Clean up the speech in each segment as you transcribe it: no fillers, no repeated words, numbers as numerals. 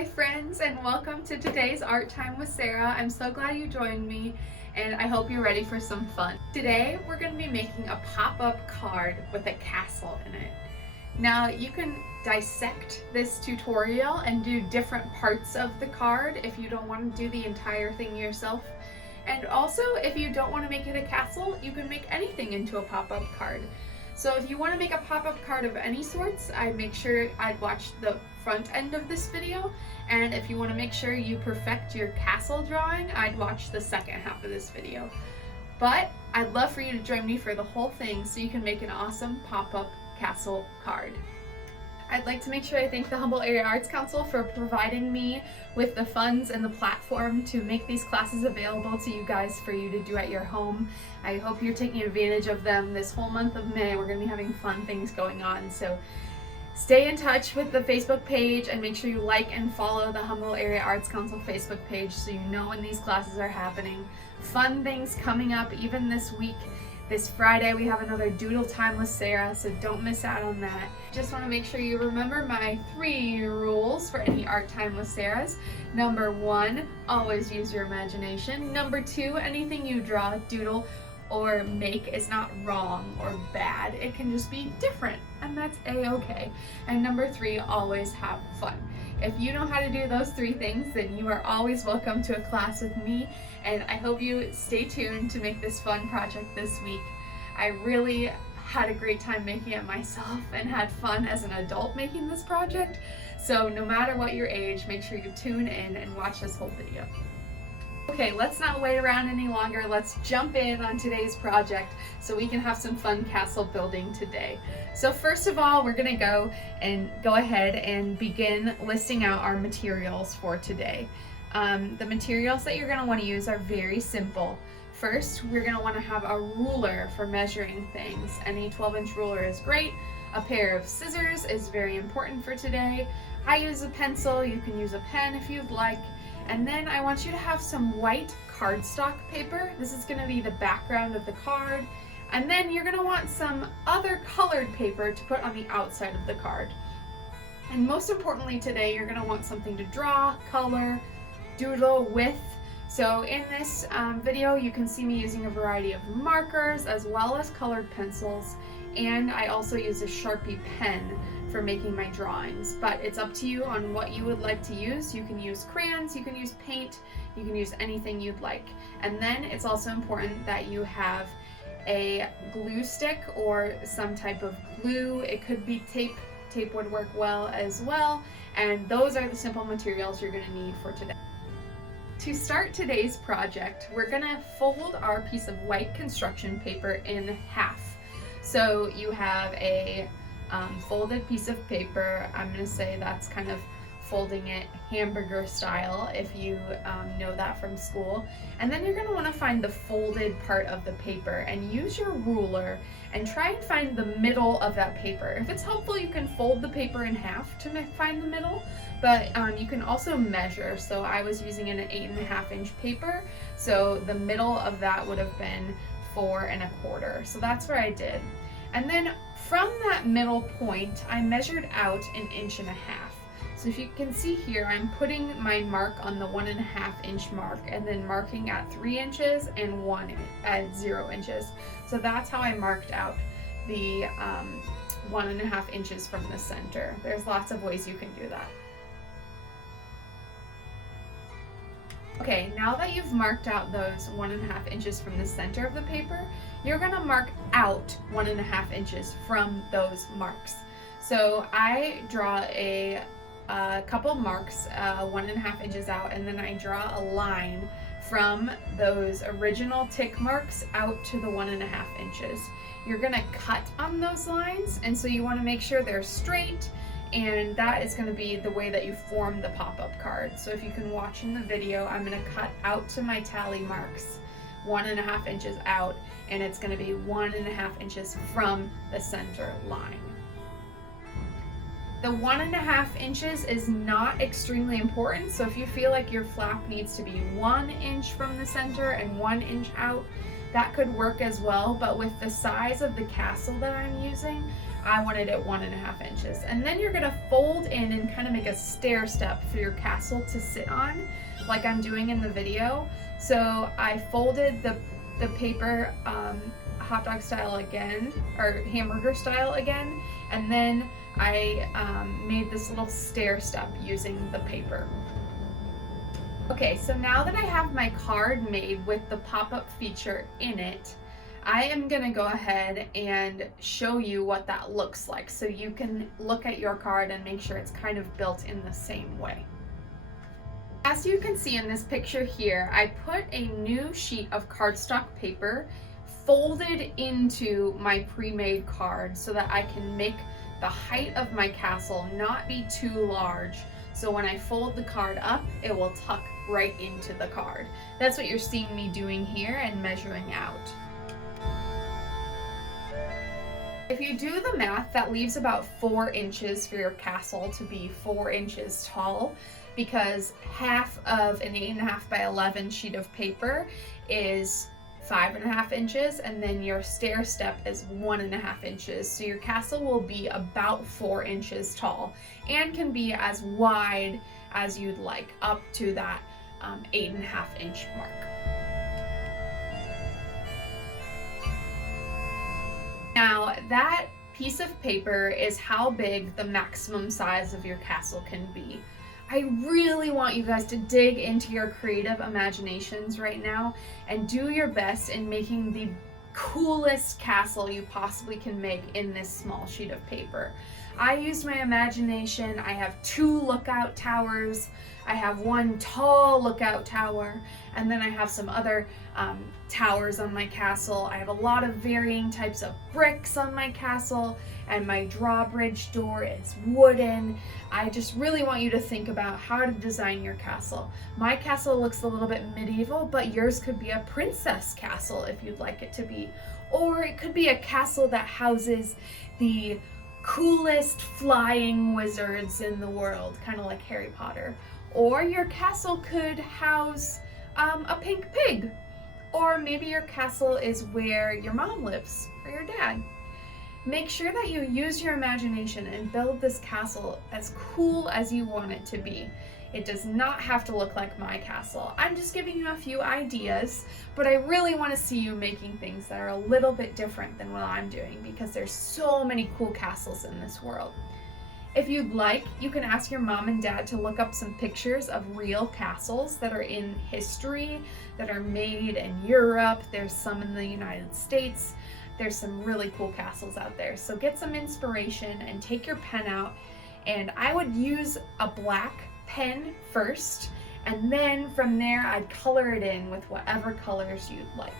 Hi friends, and welcome to today's Art Time with Sarah. I'm so glad you joined me, and I hope you're ready for some fun. Today we're going to be making a pop-up card with a castle in it. Now you can dissect this tutorial and do different parts of the card if you don't want to do the entire thing yourself. And also, if you don't want to make it a castle, you can make anything into a pop-up card. So if you want to make a pop-up card of any sorts, I'd make sure I'd watch the front end of this video. And if you want to make sure you perfect your castle drawing, I'd watch the second half of this video. But I'd love for you to join me for the whole thing so you can make an awesome pop-up castle card. I'd like to make sure I thank the Humboldt Area Arts Council for providing me with the funds and the platform to make these classes available to you guys for you to do at your home. I hope you're taking advantage of them this whole month of May. We're going to be having fun things going on, so stay in touch with the Facebook page and make sure you like and follow the Humboldt Area Arts Council Facebook page so you know when these classes are happening. Fun things coming up even this week. This Friday we have another Doodle Time with Sarah, so don't miss out on that. Just want to make sure you remember my 3 rules for any Art Time with Sarah's. Number 1, always use your imagination. Number 2, anything you draw, doodle, or make is not wrong or bad. It can just be different, and that's a-okay. And number 3, always have fun. If you know how to do those 3 things, then you are always welcome to a class with me, and I hope you stay tuned to make this fun project this week. I really had a great time making it myself and had fun as an adult making this project, so no matter what your age, make sure you tune in and watch this whole video. Okay, let's not wait around any longer. Let's jump in on today's project so we can have some fun castle building today. So first of all, we're gonna go ahead and begin listing out our materials for today. The materials that you're gonna wanna use are very simple. First, we're gonna wanna have a ruler for measuring things. Any 12-inch ruler is great. A pair of scissors is very important for today. I use a pencil, you can use a pen if you'd like. And then I want you to have some white cardstock paper. This is going to be the background of the card. And then you're going to want some other colored paper to put on the outside of the card. And most importantly today, you're going to want something to draw, color, doodle with. So in this video, you can see me using a variety of markers as well as colored pencils. And I also use a Sharpie pen for making my drawings, but it's up to you on what you would like to use. You can use crayons, you can use paint, you can use anything you'd like. And then it's also important that you have a glue stick or some type of glue. It could be tape. Tape would work well as well. And those are the simple materials you're gonna need for today. To start today's project, we're gonna fold our piece of white construction paper in half. So you have a folded piece of paper. I'm going to say that's kind of folding it hamburger style if you know that from school. And then you're going to want to find the folded part of the paper and use your ruler and try and find the middle of that paper. If it's helpful, you can fold the paper in half to find the middle, but you can also measure. So I was using an 8.5-inch paper, so the middle of that would have been 4 1/4. So that's what I did. And then from that middle point, I measured out 1.5 inches. So if you can see here, I'm putting my mark on the 1.5-inch mark and then marking at 3 inches and 1 at 0 inches. So that's how I marked out the 1.5 inches from the center. There's lots of ways you can do that. Okay, now that you've marked out those 1.5 inches from the center of the paper, you're gonna mark out 1.5 inches from those marks. So I draw a couple marks 1.5 inches out, and then I draw a line from those original tick marks out to the 1.5 inches. You're gonna cut on those lines, and so you wanna make sure they're straight, and that is going to be the way that you form the pop-up card. So if you can watch in the video, I'm going to cut out to my tally marks 1.5 inches out, and it's going to be 1.5 inches from the center line. The 1.5 inches is not extremely important, so if you feel like your flap needs to be 1 inch from the center and 1 inch out, that could work as well. But with the size of the castle that I'm using, I wanted it 1.5 inches. And then you're gonna fold in and kind of make a stair step for your castle to sit on, like I'm doing in the video. So I folded the paper hot dog style again, or hamburger style again, and then I made this little stair step using the paper. Okay, so now that I have my card made with the pop-up feature in it, I am gonna go ahead and show you what that looks like so you can look at your card and make sure it's kind of built in the same way. As you can see in this picture here, I put a new sheet of cardstock paper folded into my pre-made card so that I can make the height of my castle not be too large. So when I fold the card up, it will tuck right into the card. That's what you're seeing me doing here and measuring out. If you do the math, that leaves about 4 inches for your castle to be 4 inches tall, because half of an 8.5 by 11 sheet of paper is 5.5 inches, and then your stair step is 1.5 inches. So your castle will be about 4 inches tall and can be as wide as you'd like, up to that 8.5 inch mark. Now that piece of paper is how big the maximum size of your castle can be. I really want you guys to dig into your creative imaginations right now and do your best in making the coolest castle you possibly can make in this small sheet of paper. I used my imagination. I have 2 lookout towers. I have 1 tall lookout tower, and then I have some other towers on my castle. I have a lot of varying types of bricks on my castle, and my drawbridge door is wooden. I just really want you to think about how to design your castle. My castle looks a little bit medieval, but yours could be a princess castle if you'd like it to be. Or it could be a castle that houses the coolest flying wizards in the world, kind of like Harry Potter. Or your castle could house a pink pig. Or maybe your castle is where your mom lives, or your dad. Make sure that you use your imagination and build this castle as cool as you want it to be. It does not have to look like my castle. I'm just giving you a few ideas, but I really want to see you making things that are a little bit different than what I'm doing, because there's so many cool castles in this world. If you'd like, you can ask your mom and dad to look up some pictures of real castles that are in history, that are made in Europe. There's some in the United States. There's some really cool castles out there. So get some inspiration and take your pen out. And I would use a black pen first, and then from there I'd color it in with whatever colors you'd like.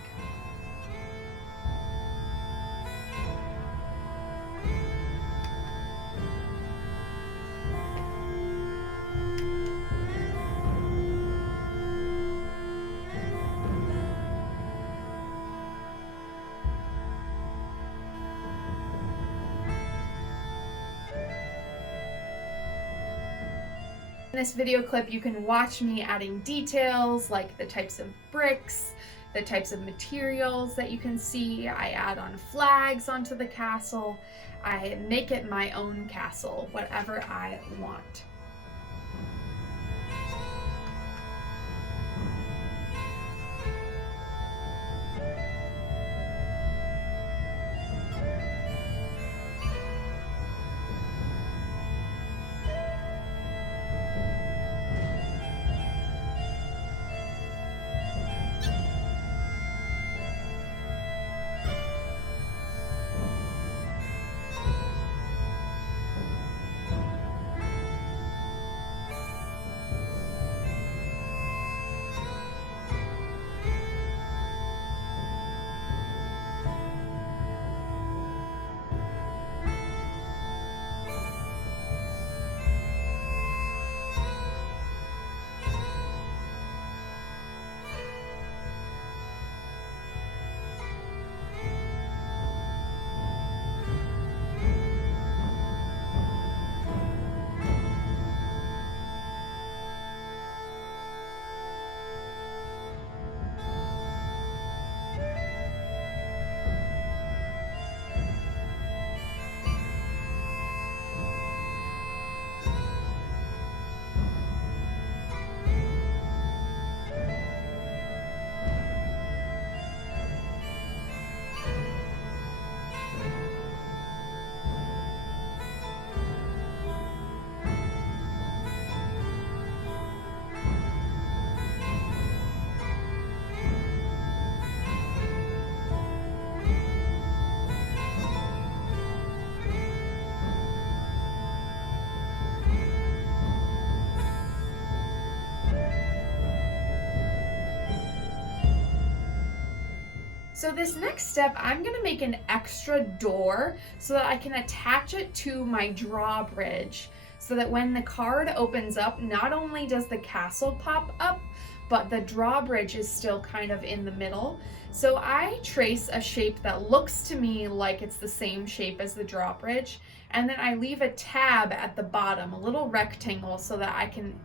In this video clip, you can watch me adding details like the types of bricks, the types of materials that you can see. I add on flags onto the castle. I make it my own castle, whatever I want. So this next step, I'm gonna make an extra door so that I can attach it to my drawbridge, so that when the card opens up, not only does the castle pop up, but the drawbridge is still kind of in the middle. So I trace a shape that looks to me like it's the same shape as the drawbridge, and then I leave a tab at the bottom, a little rectangle, so that I can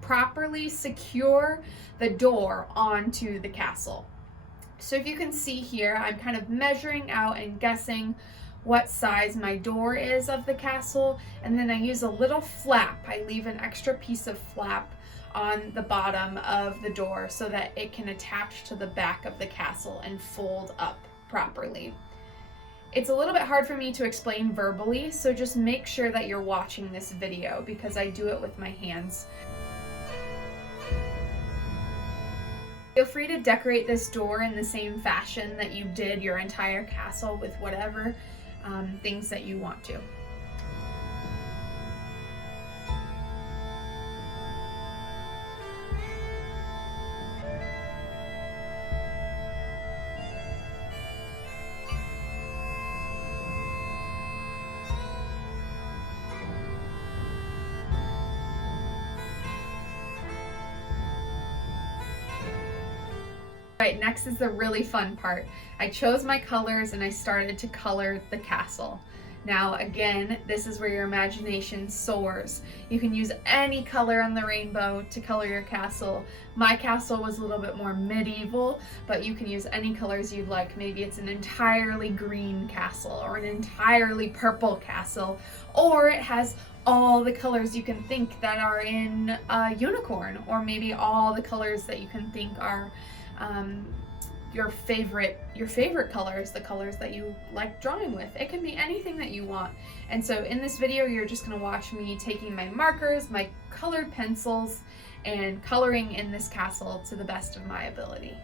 properly secure the door onto the castle. So if you can see here, I'm kind of measuring out and guessing what size my door is of the castle, and then I use a little flap. I leave an extra piece of flap on the bottom of the door so that it can attach to the back of the castle and fold up properly. It's a little bit hard for me to explain verbally, so just make sure that you're watching this video because I do it with my hands. Feel free to decorate this door in the same fashion that you did your entire castle with whatever things that you want to. Right, next is the really fun part. I chose my colors and I started to color the castle. Now again, this is where your imagination soars. You can use any color on the rainbow to color your castle. My castle was a little bit more medieval, but you can use any colors you'd like. Maybe it's an entirely green castle or an entirely purple castle, or it has all the colors you can think that are in a unicorn, or maybe all the colors that you can think are your favorite colors, the colors that you like drawing with. It can be anything that you want. And so in this video, you're just gonna watch me taking my markers, my colored pencils, and coloring in this castle to the best of my ability.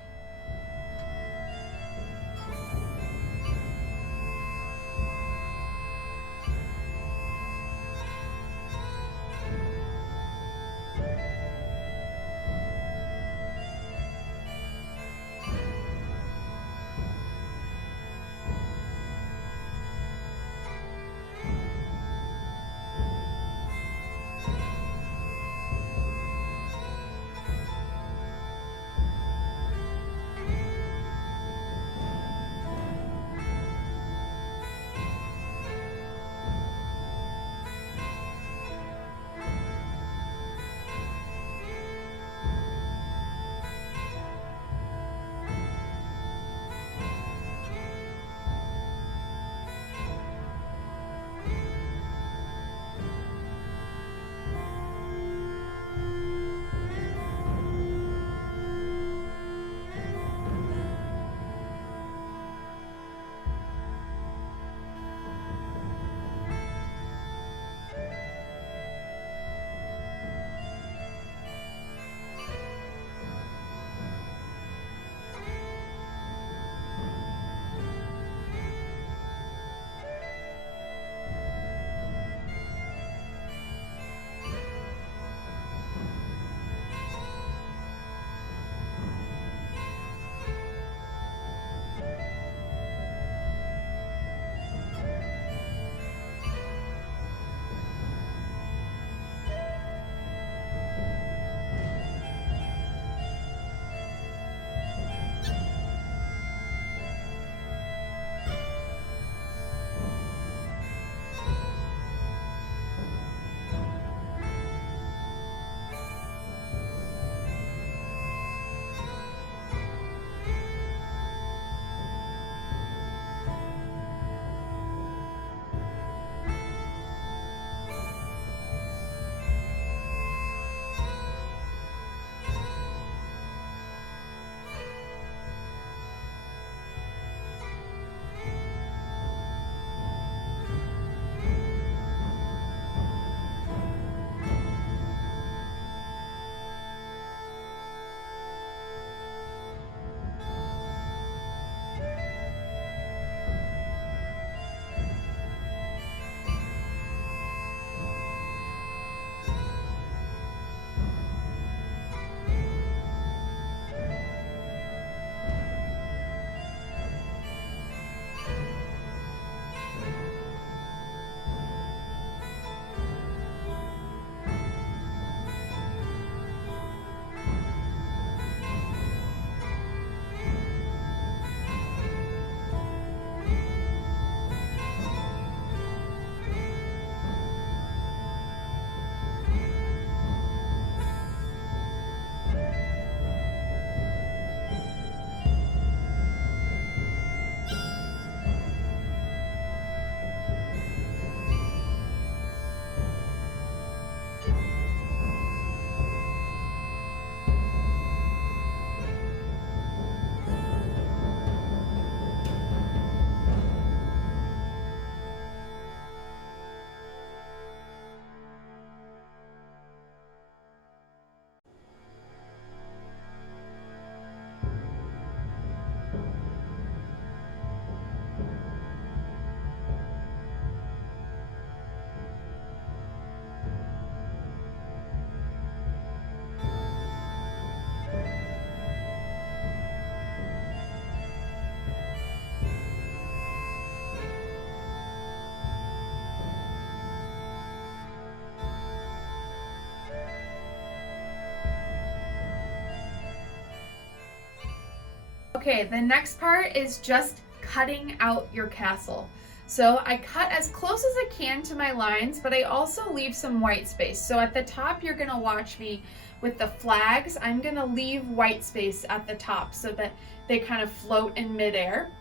Okay, the next part is just cutting out your castle. So I cut as close as I can to my lines, but I also leave some white space. So at the top, you're gonna watch me with the flags. I'm gonna leave white space at the top so that they kind of float in midair,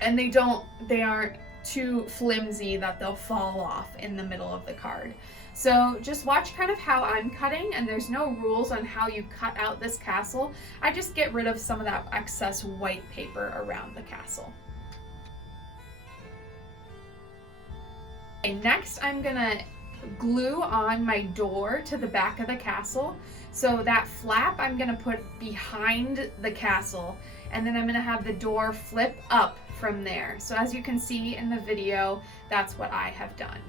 and they aren't too flimsy that they'll fall off in the middle of the card. So just watch kind of how I'm cutting, and there's no rules on how you cut out this castle. I just get rid of some of that excess white paper around the castle. Okay, next I'm gonna glue on my door to the back of the castle. So that flap I'm gonna put behind the castle, and then I'm gonna have the door flip up from there. So as you can see in the video, that's what I have done.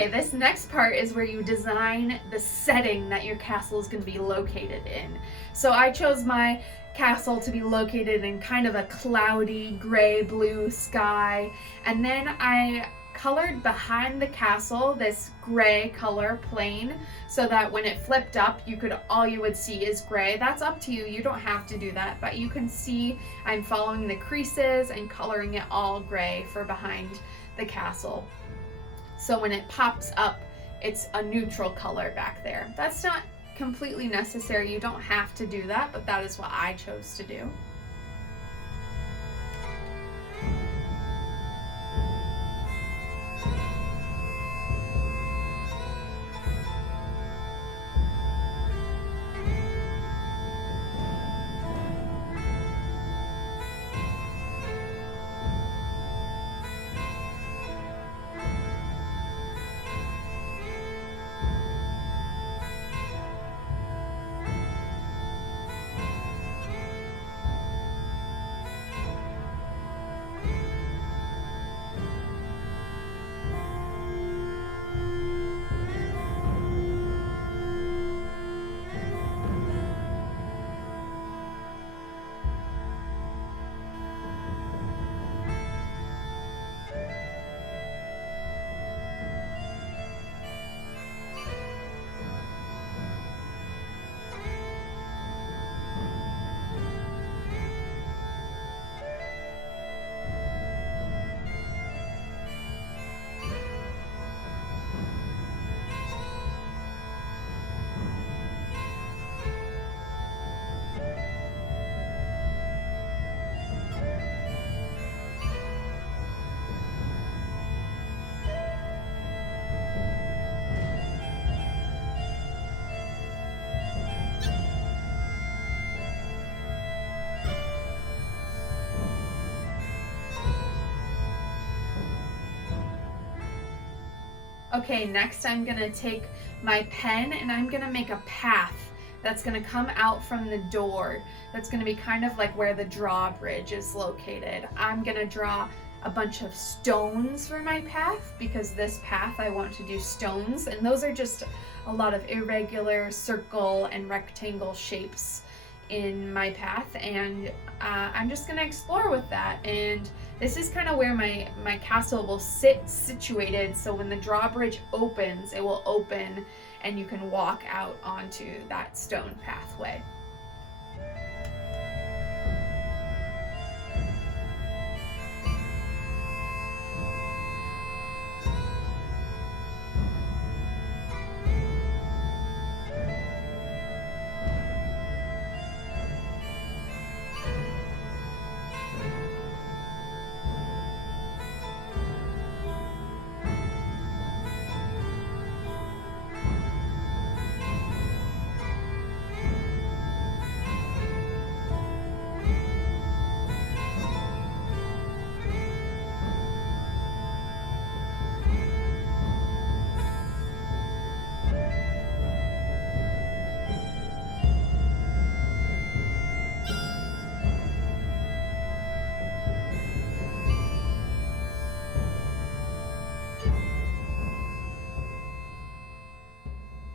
Okay, this next part is where you design the setting that your castle is going to be located in. So I chose my castle to be located in kind of a cloudy gray blue sky, and then I colored behind the castle this gray color plain so that when it flipped up, all you would see is gray. That's up to you. You don't have to do that, but you can see I'm following the creases and coloring it all gray for behind the castle. So when it pops up, it's a neutral color back there. That's not completely necessary. You don't have to do that, but that is what I chose to do. Okay, next I'm gonna take my pen and I'm gonna make a path that's gonna come out from the door. That's gonna be kind of like where the drawbridge is located. I'm gonna draw a bunch of stones for my path because this path I want to do stones, and those are just a lot of irregular circle and rectangle shapes in my path, and I'm just gonna explore with that. And this is kind of where my castle will sit situated, so when the drawbridge opens, it will open and you can walk out onto that stone pathway.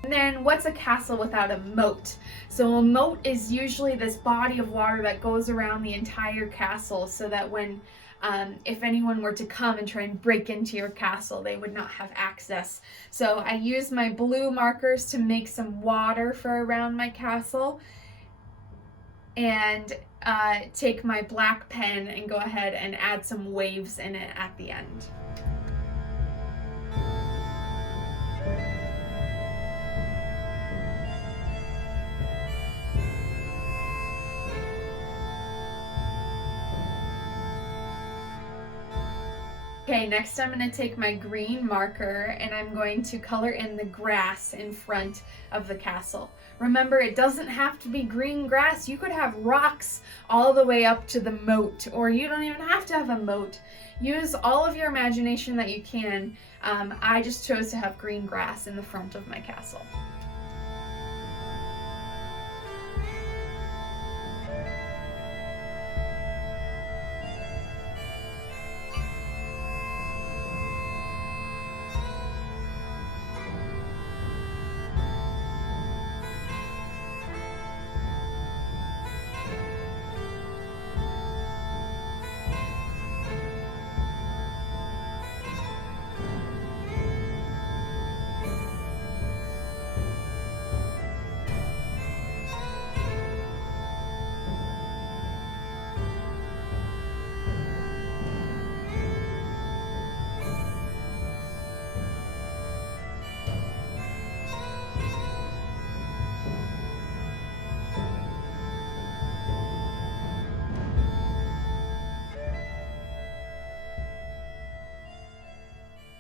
And then what's a castle without a moat? So a moat is usually this body of water that goes around the entire castle so that when if anyone were to come and try and break into your castle, they would not have access. So I used my blue markers to make some water for around my castle, and take my black pen and go ahead and add some waves in it at the end. Okay, next I'm going to take my green marker and I'm going to color in the grass in front of the castle. Remember, it doesn't have to be green grass. You could have rocks all the way up to the moat, or you don't even have to have a moat. Use all of your imagination that you can. I just chose to have green grass in the front of my castle.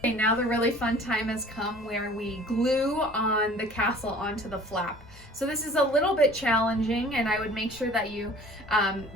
Okay, now the really fun time has come where we glue on the castle onto the flap. So this is a little bit challenging, and I would make sure that you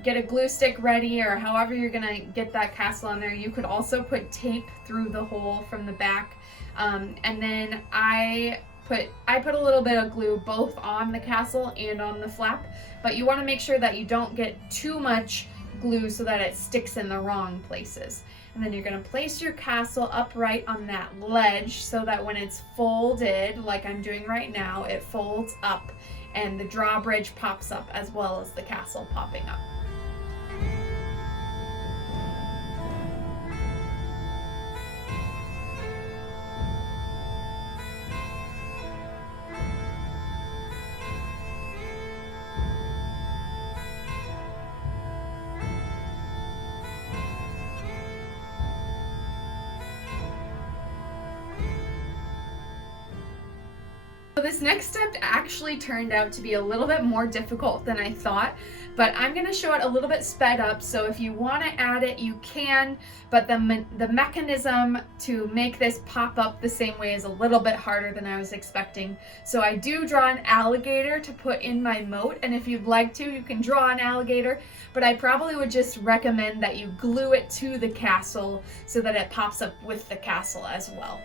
get a glue stick ready, or however you're gonna get that castle on there. You could also put tape through the hole from the back, and then I put a little bit of glue both on the castle and on the flap, but you want to make sure that you don't get too much glue so that it sticks in the wrong places. And then you're going to place your castle upright on that ledge so that when it's folded, like I'm doing right now, it folds up and the drawbridge pops up as well as the castle popping up. So this next step actually turned out to be a little bit more difficult than I thought, but I'm going to show it a little bit sped up, so if you want to add it, you can, but the mechanism to make this pop up the same way is a little bit harder than I was expecting. So I do draw an alligator to put in my moat, and if you'd like to, you can draw an alligator, but I probably would just recommend that you glue it to the castle so that it pops up with the castle as well.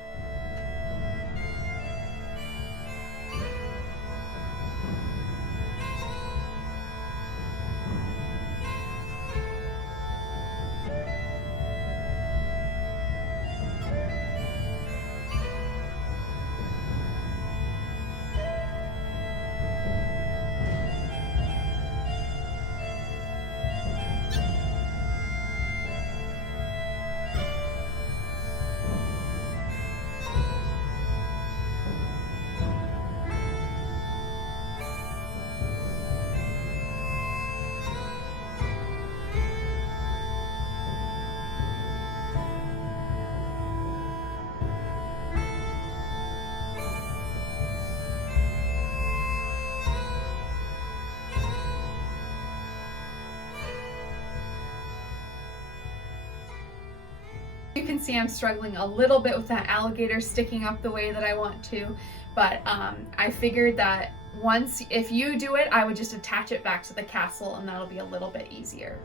You can see I'm struggling a little bit with that alligator sticking up the way that I want to, but I figured that if you do it, I would just attach it back to the castle and that'll be a little bit easier.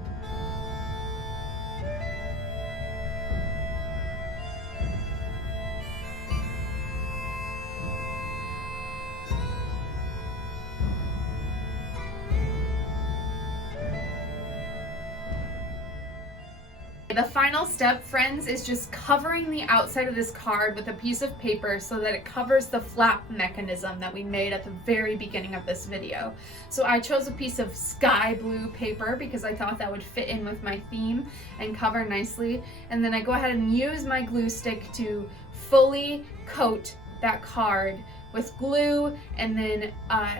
the final step, friends, is just covering the outside of this card with a piece of paper so that it covers the flap mechanism that we made at the very beginning of this video. So I chose a piece of sky blue paper because I thought that would fit in with my theme and cover nicely. And then I go ahead and use my glue stick to fully coat that card with glue and then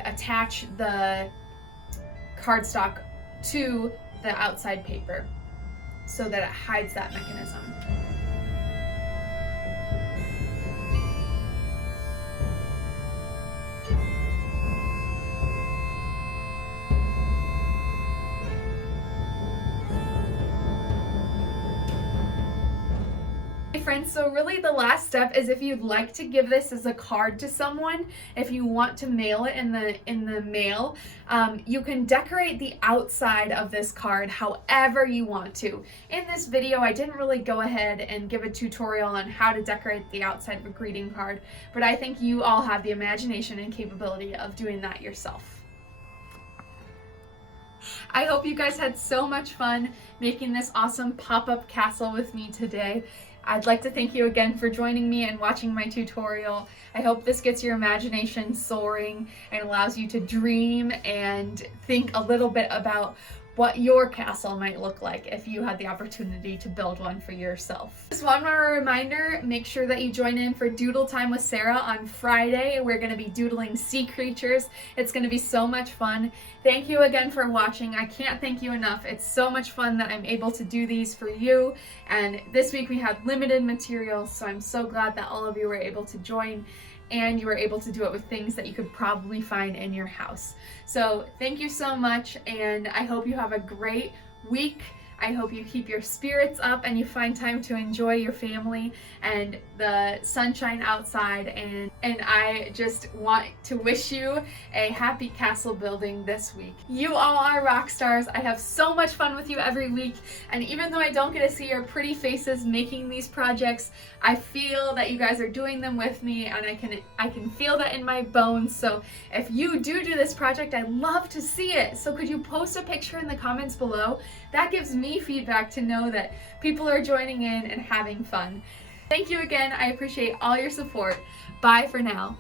attach the cardstock to the outside paper so that it hides that mechanism. Friends, so really the last step is if you'd like to give this as a card to someone, if you want to mail it in the mail, you can decorate the outside of this card however you want to. In this video, I didn't really go ahead and give a tutorial on how to decorate the outside of a greeting card, but I think you all have the imagination and capability of doing that yourself. I hope you guys had so much fun making this awesome pop-up castle with me today. I'd like to thank you again for joining me and watching my tutorial. I hope this gets your imagination soaring and allows you to dream and think a little bit about what your castle might look like if you had the opportunity to build one for yourself. Just one more reminder, make sure that you join in for Doodle Time with Sarah on Friday. We're going to be doodling sea creatures. It's going to be so much fun. Thank you again for watching. I can't thank you enough. It's so much fun that I'm able to do these for you. And this week we had limited material, so I'm so glad that all of you were able to join and you were able to do it with things that you could probably find in your house. So thank you so much, and I hope you have a great week. I hope you keep your spirits up and you find time to enjoy your family and the sunshine outside, and I just want to wish you a happy castle building this week. You all are rock stars. I have so much fun with you every week, and even though I don't get to see your pretty faces making these projects, I feel that you guys are doing them with me, and I can feel that in my bones. So if you do this project, I'd love to see it. So could you post a picture in the comments below? That gives me feedback to know that people are joining in and having fun. Thank you again. I appreciate all your support. Bye for now.